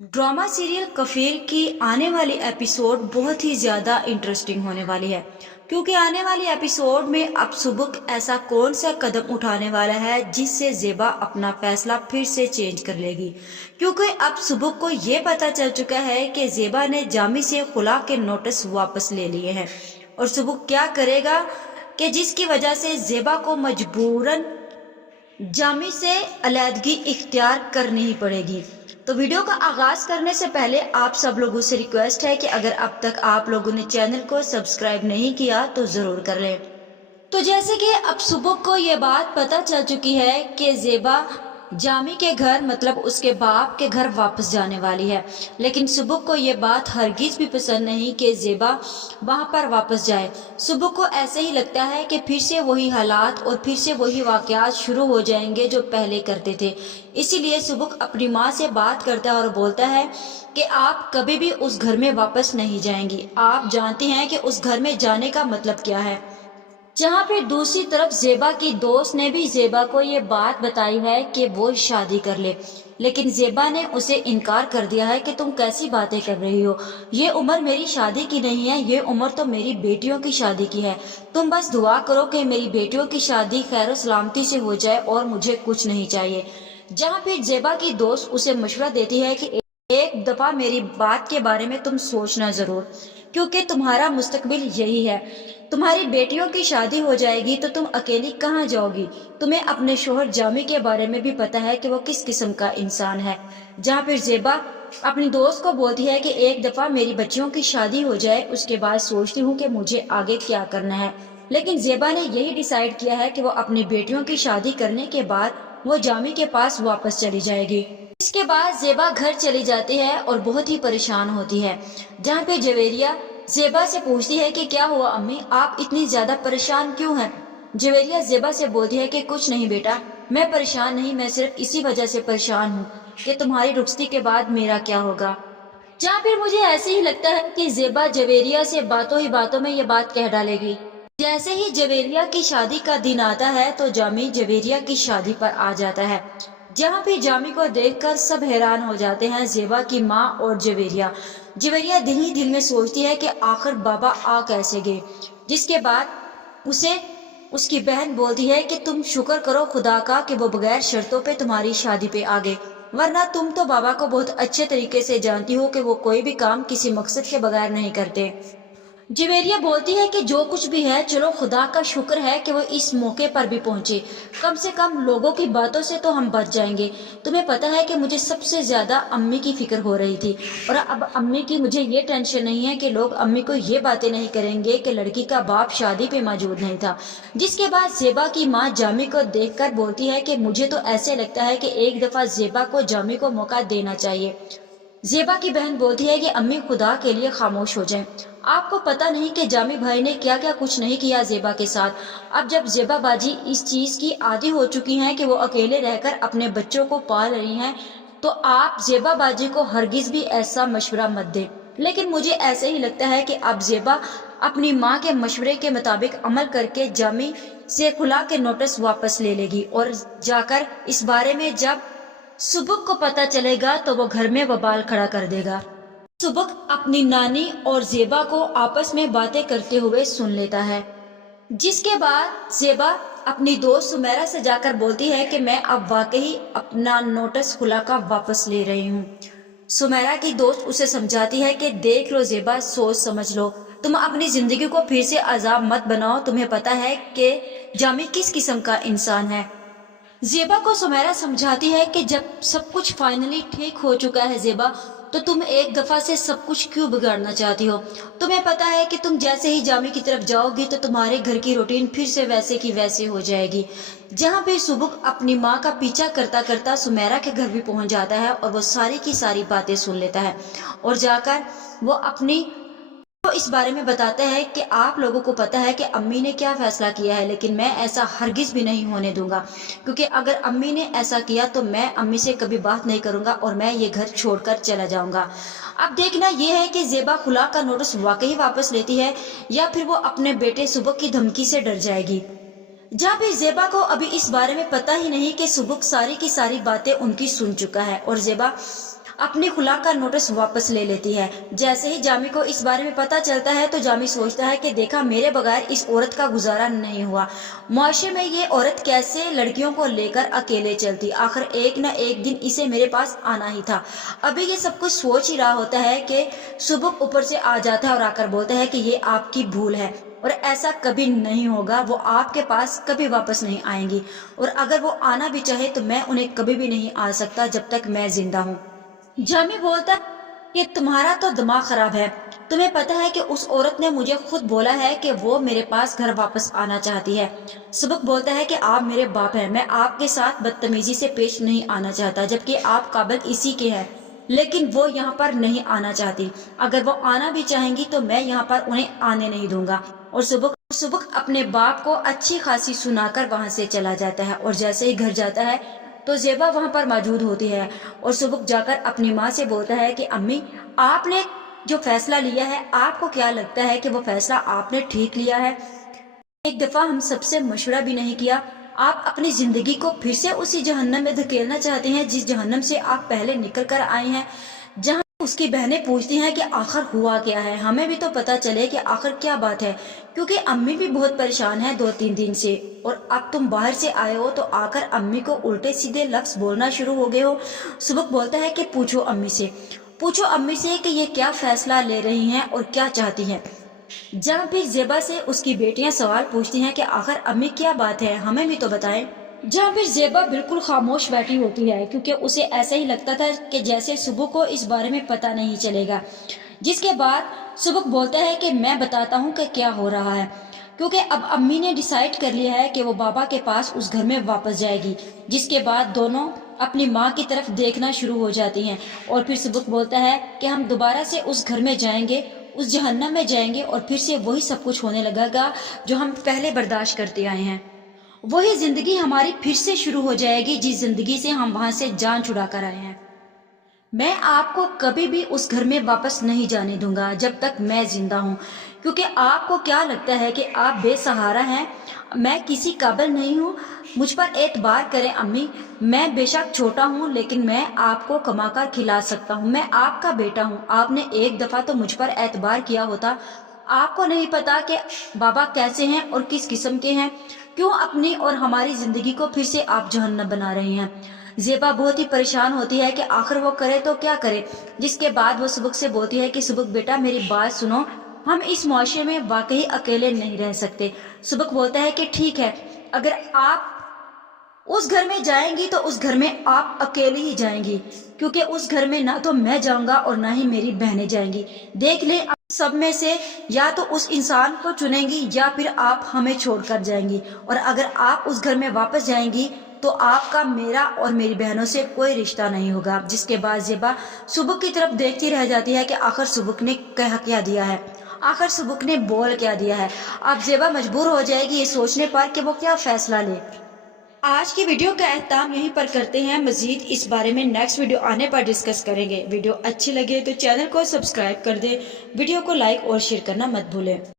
Drama serial कफील की आने वाली एपिसोड बहुत ही ज़्यादा इंटरेस्टिंग होने वाली है, क्योंकि आने वाली एपिसोड में अब सुबुक ऐसा कौन सा कदम उठाने वाला है जिससे जेबा अपना फैसला फिर से चेंज कर लेगी। क्योंकि अब सुबुक को ये पता चल चुका है कि जेबा ने जामी से खुला के नोटिस वापस ले लिए हैं, और सुबुक क्या करेगा कि जिसकी वजह से जेबा को मजबूरन जामी से अलहदगी इख्तियार करनी ही पड़ेगी। तो वीडियो का आगाज करने से पहले आप सब लोगों से रिक्वेस्ट है कि अगर अब तक आप लोगों ने चैनल को सब्सक्राइब नहीं किया तो जरूर कर लें। तो जैसे कि अब सुबुक को ये बात पता चल चुकी है कि जेबा जामी के घर मतलब उसके बाप के घर वापस जाने वाली है, लेकिन सुबुक को ये बात हरगिज भी पसंद नहीं कि जेबा वहां पर वापस जाए। सुबुक को ऐसे ही लगता है कि फिर से वही हालात और फिर से वही वाकयात शुरू हो जाएंगे जो पहले करते थे। इसीलिए सुबुक अपनी माँ से बात करता है और बोलता है कि आप कभी भी उस घर में वापस नहीं जाएंगी। आप जानती हैं कि उस घर में जाने का मतलब क्या है। जहाँ पे दूसरी तरफ जेबा की दोस्त ने भी जेबा को ये बात बताई है कि वो शादी कर ले, लेकिन जेबा ने उसे इनकार कर दिया है कि तुम कैसी बातें कर रही हो, ये उम्र मेरी शादी की नहीं है, ये उम्र तो मेरी बेटियों की शादी की है। तुम बस दुआ करो कि मेरी बेटियों की शादी खैर सलामती से हो जाए और मुझे कुछ नहीं चाहिए। जहाँ फिर जेबा की दोस्त उसे मशवरा देती है कि एक दफा मेरी बात के बारे में तुम सोचना जरूर, क्योंकि तुम्हारा मुस्तकबिल यही है। तुम्हारी बेटियों की शादी हो जाएगी तो तुम अकेली कहाँ जाओगी। तुम्हें अपने शोहर जामी के बारे में भी पता है कि वो किस किस्म का इंसान है। जहाँ फिर जेबा अपनी दोस्त को बोलती है कि एक दफा मेरी बच्चियों की शादी हो जाए, उसके बाद सोचती हूँ कि मुझे आगे क्या करना है। लेकिन जेबा ने यही डिसाइड किया है कि वो अपनी बेटियों की शादी करने के बाद वो जामी के पास वापस चली जाएगी। इसके बाद जेबा घर चली जाती है और बहुत ही परेशान होती है। जहाँ पे जवेरिया जेबा से पूछती है कि क्या हुआ अम्मी, आप इतनी ज्यादा परेशान क्यों हैं। जवेरिया जेबा से बोलती है कि कुछ नहीं बेटा, मैं परेशान नहीं, मैं सिर्फ इसी वजह से परेशान हूँ कि तुम्हारी रुखसती के बाद मेरा क्या होगा। जहाँ फिर मुझे ऐसे ही लगता है कि जेबा जवेरिया से बातों ही बातों में ये बात कह डालेगी। जैसे ही जवेरिया की शादी का दिन आता है तो जामी जवेरिया की शादी पर आ जाता है। जहाँ पे जामी को देखकर सब हैरान हो जाते हैं, जेबा की माँ और जवेरिया। जवेरिया दिल ही दिल में सोचती है कि आखिर बाबा आ कैसे गए। जिसके बाद उसे उसकी बहन बोलती है कि तुम शुक्र करो खुदा का कि वो बगैर शर्तों पे तुम्हारी शादी पे आ गए, वरना तुम तो बाबा को बहुत अच्छे तरीके से जानती हो कि वो कोई भी काम किसी मकसद के बगैर नहीं करते। जवेरिया बोलती है कि जो कुछ भी है चलो खुदा का शुक्र है कि वो इस मौके पर भी पहुंचे, कम से कम लोगों की बातों से तो हम बच जाएंगे। तुम्हें पता है कि मुझे सबसे ज्यादा अम्मी की फिक्र हो रही थी, और अब अम्मी की मुझे ये टेंशन नहीं है कि लोग अम्मी को ये बातें नहीं करेंगे कि लड़की का बाप शादी पे मौजूद नहीं था। जिसके बाद जेबा की माँ जामी को देखकर बोलती है कि मुझे तो ऐसे लगता है कि एक दफा जेबा को जामी को मौका देना चाहिए। जेबा की बहन बोलती है कि अम्मी खुदा के लिए खामोश हो जाएं। आपको पता नहीं कि जामी भाई ने क्या क्या कुछ नहीं किया जेबा के साथ। अब जब जेबा बाजी इस चीज की आदी हो चुकी हैं कि वो अकेले रहकर अपने बच्चों को पाल रही हैं, तो आप जेबा बाजी को हरगिज भी ऐसा मशवरा मत दें। लेकिन मुझे ऐसे ही लगता है कि अब जेबा अपनी माँ के मशवरे के मुताबिक अमल करके जामी से खुला के नोटिस वापस ले लेगी, और जाकर इस बारे में जब सुबुक को पता चलेगा तो वो घर में बवाल खड़ा कर देगा। सुबुक अपनी नानी और जेबा को आपस में बातें करते हुए सुन लेता है। जिसके बाद जेबा अपनी दोस्त सुमेरा से जाकर बोलती है कि मैं अब वाकई अपना नोटिस खुला का वापस ले रही हूँ। सुमेरा की दोस्त उसे समझाती है कि देख लो जेबा, सोच समझ लो, तुम अपनी जिंदगी को फिर से अजाब मत बनाओ। तुम्हें पता है कि जामी किस किस्म का इंसान है। जेबा को सुमेरा समझाती है कि जब सब कुछ फाइनली ठीक हो चुका है जेबा, तो तुम एक दफा से सब कुछ क्यों बिगाड़ना चाहती हो। तुम्हें पता है कि तुम जैसे ही जामी की तरफ जाओगी तो तुम्हारे घर की रूटीन फिर से वैसे की वैसे हो जाएगी। जहाँ पे सुबुक अपनी माँ का पीछा करता करता सुमेरा के घर भी पहुंच जाता है, और वो सारी की सारी बातें सुन लेता है, और जाकर वो अपनी तो इस बारे में बताते हैं कि आप लोगों को पता है कि अम्मी ने क्या फैसला किया है, लेकिन मैं ऐसा हरगिज भी नहीं होने दूंगा, क्योंकि अगर अम्मी ने ऐसा किया तो मैं अम्मी से कभी बात नहीं करूंगा और मैं ये घर छोड़कर चला जाऊंगा। अब देखना ये है कि जेबा खुला का नोटिस वाकई वापस लेती है या फिर वो अपने बेटे सुबुक की धमकी से डर जाएगी। जहाँ पे जेबा को अभी इस बारे में पता ही नहीं कि सुबुक सारी की सारी बातें उनकी सुन चुका है, और जेबा اپنی خلا کا نوٹس واپس لے لیتی ہے۔ جیسے ہی جامی کو اس بارے میں پتہ چلتا ہے تو جامی سوچتا ہے کہ دیکھا میرے بغیر اس عورت کا گزارا نہیں ہوا، معاشرے میں یہ عورت کیسے لڑکیوں کو لے کر اکیلے چلتی، آخر ایک نہ ایک دن اسے میرے پاس آنا ہی تھا۔ ابھی یہ سب کچھ سوچ ہی رہا ہوتا ہے کہ سبک اوپر سے آ جاتا ہے اور آ کر بولتا ہے کہ یہ آپ کی بھول ہے اور ایسا کبھی نہیں ہوگا، وہ آپ کے پاس کبھی واپس نہیں آئیں گی، اور اگر وہ آنا بھی چاہے تو میں انہیں کبھی بھی نہیں آ سکتا جب تک میں زندہ ہوں۔ جامی بولتا ہے کہ تمہارا تو دماغ خراب ہے، تمہیں پتہ ہے کہ اس عورت نے مجھے خود بولا ہے کہ وہ میرے پاس گھر واپس آنا چاہتی ہے۔ سبک بولتا ہے کہ آپ میرے باپ ہیں، میں آپ کے ساتھ بدتمیزی سے پیش نہیں آنا چاہتا، جبکہ آپ قابل اسی کے ہیں، لیکن وہ یہاں پر نہیں آنا چاہتی، اگر وہ آنا بھی چاہیں گی تو میں یہاں پر انہیں آنے نہیں دوں گا۔ اور سبک اپنے باپ کو اچھی خاصی سنا کر وہاں سے چلا جاتا ہے، اور جیسے ہی گھر جاتا ہے تو زیبا وہاں پر موجود ہوتی ہے، اور سبک جا کر اپنی ماں سے بولتا ہے کہ امی، آپ نے جو فیصلہ لیا ہے، آپ کو کیا لگتا ہے کہ وہ فیصلہ آپ نے ٹھیک لیا ہے؟ ایک دفعہ ہم سب سے مشورہ بھی نہیں کیا، آپ اپنی زندگی کو پھر سے اسی جہنم میں دھکیلنا چاہتے ہیں جس جہنم سے آپ پہلے نکل کر آئے ہیں۔ جہاں اس کی بہنیں پوچھتی ہیں کہ آخر ہوا کیا ہے، ہمیں بھی تو پتا چلے کہ آخر کیا بات ہے، کیونکہ امی بھی بہت پریشان ہے 2-3 دن سے، اور اب تم باہر سے آئے ہو تو آ کر امی کو الٹے سیدھے لفظ بولنا شروع ہو گئے ہو۔ سبک بولتا ہے کہ پوچھو امی سے کہ یہ کیا فیصلہ لے رہی ہیں اور کیا چاہتی ہیں۔ جہاں پھر زیبا سے اس کی بیٹیاں سوال پوچھتی ہیں کہ آخر امی کیا بات ہے، ہمیں بھی تو بتائیں۔ جہاں پھر زیبا بالکل خاموش بیٹھی ہوتی ہے، کیونکہ اسے ایسا ہی لگتا تھا کہ جیسے سبک کو اس بارے میں پتہ نہیں چلے گا۔ جس کے بعد سبک بولتا ہے کہ میں بتاتا ہوں کہ کیا ہو رہا ہے، کیونکہ اب امی نے ڈیسائیڈ کر لیا ہے کہ وہ بابا کے پاس اس گھر میں واپس جائے گی۔ جس کے بعد دونوں اپنی ماں کی طرف دیکھنا شروع ہو جاتی ہیں، اور پھر سبک بولتا ہے کہ ہم دوبارہ سے اس گھر میں جائیں گے، اس جہنم میں جائیں گے، اور پھر سے وہی سب کچھ ہونے لگے گا جو ہم پہلے برداشت کرتے آئے ہیں۔ وہی زندگی ہماری پھر سے شروع ہو جائے گی جس زندگی سے ہم وہاں سے جان چھڑا کر آئے ہیں۔ میں آپ کو کبھی بھی اس گھر میں واپس نہیں جانے دوں گا جب تک میں زندہ ہوں، کیونکہ آپ کو کیا لگتا ہے کہ آپ بے سہارا ہیں، میں کسی قابل نہیں ہوں، مجھ پر اعتبار کریں امی، میں بے شک چھوٹا ہوں لیکن میں آپ کو کما کر کھلا سکتا ہوں، میں آپ کا بیٹا ہوں، آپ نے ایک دفعہ تو مجھ پر اعتبار کیا ہوتا۔ آپ کو نہیں پتا کہ بابا کیسے ہیں اور کس قسم کے ہیں، کیوں اپنی اور ہماری زندگی کو پھر سے آپ جہنم بنا رہے ہیں۔ زیبا بہت ہی پریشان ہوتی ہے کہ آخر وہ کرے تو کیا کرے۔ جس کے بعد وہ سبک سے بولتی ہے کہ سبک بیٹا میری بات سنو، ہم اس معاشرے میں واقعی اکیلے نہیں رہ سکتے۔ سبک بولتا ہے کہ ٹھیک ہے، اگر آپ اس گھر میں جائیں گی تو اس گھر میں آپ اکیلی ہی جائیں گی، کیونکہ اس گھر میں نہ تو میں جاؤں گا اور نہ ہی میری بہنیں جائیں گی۔ دیکھ لیں آپ سب میں سے یا تو اس انسان کو چنیں گی یا پھر آپ ہمیں چھوڑ کر جائیں گی، اور اگر آپ اس گھر میں واپس جائیں گی تو آپ کا میرا اور میری بہنوں سے کوئی رشتہ نہیں ہوگا۔ جس کے بعد زیبا سبک کی طرف دیکھتی رہ جاتی ہے کہ آخر سبک نے کیا دیا ہے، آخر سبک نے بول کیا دیا ہے۔ اب زیبا مجبور ہو جائے گی یہ سوچنے پر کہ وہ کیا فیصلہ لے۔ آج کی ویڈیو کا اختتام یہیں پر کرتے ہیں، مزید اس بارے میں نیکسٹ ویڈیو آنے پر ڈسکس کریں گے۔ ویڈیو اچھی لگے تو چینل کو سبسکرائب کر دیں، ویڈیو کو لائک اور شیئر کرنا مت بھولیں۔